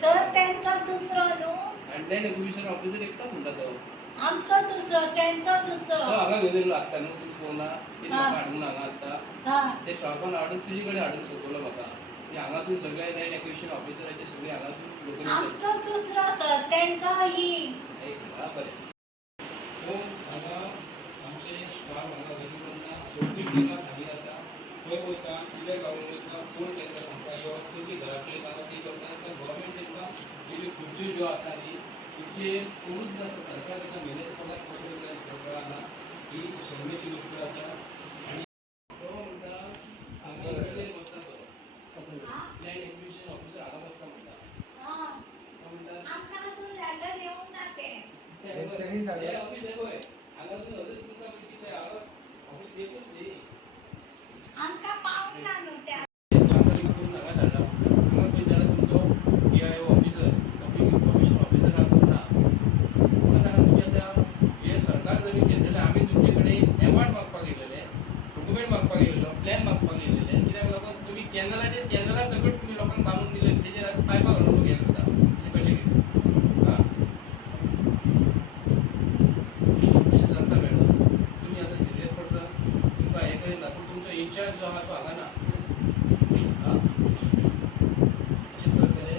Sir त्यांचा दुसरा न्हू ऑनलाईन एक्झिबिशन ऑफिसर एकटाच म्हणटा तो आमचा दुसरा त्यांचा तो दुसरा हांगा घेवन येयलो आसता न्हू तुमी पळोवना कितें हा. म्हाका हाडून हांगा आसता हा ते शॉपान हाडून तुजे कडेन हाडून सोपयलो म्हाका की हांगासून सगळे ऑनलाईन एक्झिबिशन ऑफिसराचे सगळे हांगासून डॉक्युमेंट आमचा दुसरा सर त्यांचा ही बरें सो हांगा आमचे स्टाफ हांगा वेगवेगळ्या सोपी टिमा खाली आसा खंय वयता कितें गावून वयता कोण तांकां सांगता यो तुमी घरांतले हांगा कितें करता तें गव्हर्मेंट तांकां ह्यो ज्यो खुर्च्यो ज्यो आसा न्ही खुर्चेर कोणूच नासता सरकार ताका मेहनत पगार कसो दिता कळना ही शर्मेची गोश्ट आसा आनी तो म्हणटा हांगा कितें बसता तो लँड एक्विजिशन ऑफिसर हांगा बसता म्हणटा तो म्हणटा आमकां अजून लॅटर येवंक ना ते ते ऑफिस आहे पळय हांगासून हजर तुमकां कितें हांगा ऑफिस एकूच न्ही आमकां पावंक ना न्हू त्या चाकरी करून हांगा धाडला म्हणटा हांगा पळयत जाल्यार तुमचो DIO ऑफिसर इन्फॉर्मेशन ऑफिसर हांगा ना म्हाका सांगा तुमी आतां हे सरकार जरी घेतलें जाल्यार आमी तुमचे कडेन एवार्ड मागपाक येयलेले डॉक्युमेंट मागपाक येयलेलो प्लॅन मागपाक येयलेले कित्याक लागून तुमी कॅनला सकट तुमी लोकांक बांदून दिले तेजेर आतां पायपाक घालून लोक हें करता म्हणजे कशें कितें आं अशें जाता मॅडम तुमी आतां सिरियस पर्सन तुमकां हें करिना पूण तुमचो इन्चार्ज जो आहा तो हांगा ना आं अशें करतले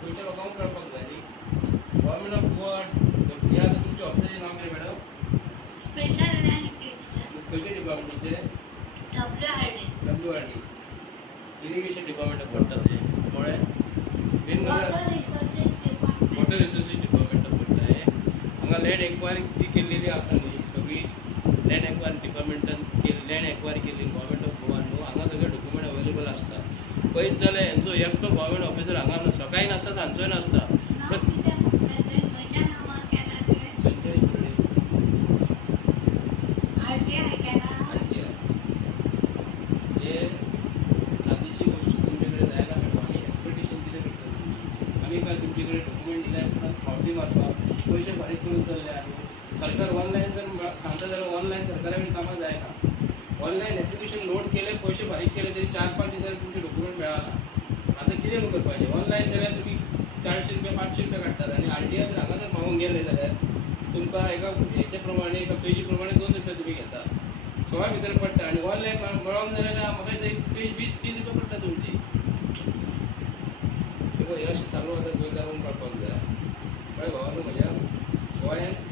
गोंयच्या लोकांक कळपाक जाय न्ही गव्हर्मेंट ऑफ गोवा हें आतां तुमच्या ऑफिसाचें नांव कितें मॅडम स्पेशल लँड खंयचे डिपार्टमेंटचे WRD इरिगेशन डिपार्टमेंटाक पडटा तें कळ्ळें मेन वॉटर गजाल रिसोर्सेस डिपार्टमेंट वॉटर रिसोर्सीस डिपार्टमेंटाक पडटा हें हांगा लँड एक्वायरी ती केल्लेली आसा न्ही सगळी लँड एक्वायरी डिपार्टमेंटान लँड एक्वायरी केल्ली गव्हर्मेंट ऑफ गोवा न्हू हांगा सगळे डॉक्युमेंट अवेलेबल आसता पळयत जाल्यार हेंचो एकटो गव्हर्मेंट ऑफिसर हांगा सकाळी नासता सांजोय नासता खंयच्या नांवार केला तुवें संजय इंगळे RTI केला हे सादीशी गोष्ट तुमचे कडेन जायना मॅडम आमी एक्सपेक्टेशन कितें करता तुमची आमी काय तुमचे कडेन डॉक्युमेंट दिल्यार तुका फावटी मारपाक पयशे फारीक करून चल्ले आमी सरकार ऑनलायन जर सांगता जाल्यार ऑनलायन सरकारा कडेन कामां जायना ऑनलायन एप्लिकेशन लोड केले पयशे फारीक केले तरी 4-5 दिसांनी तुमचे डॉक्युमेंट मेळना आतां कितें म्हणून करपाचें ऑनलायन जाल्यार तुमी 400 रुपया 500 रुपया काडटात आनी RTI जर हांगा जर मागूंक गेले जाल्यार तुमकां एका हेचे प्रमाणे एका पेजी प्रमाणे 2 रुपया तुमी घेता सवाय भितर पडटा आनी ऑनलायन मेळोंक जाल्यार म्हाका दिसता एक पेज 20-30 रुपया पडटा तुमची देखो हे अशें चालू आसा गोंयकार कळपाक जाय कळ्ळें भावानो म्हज्या गोंयांत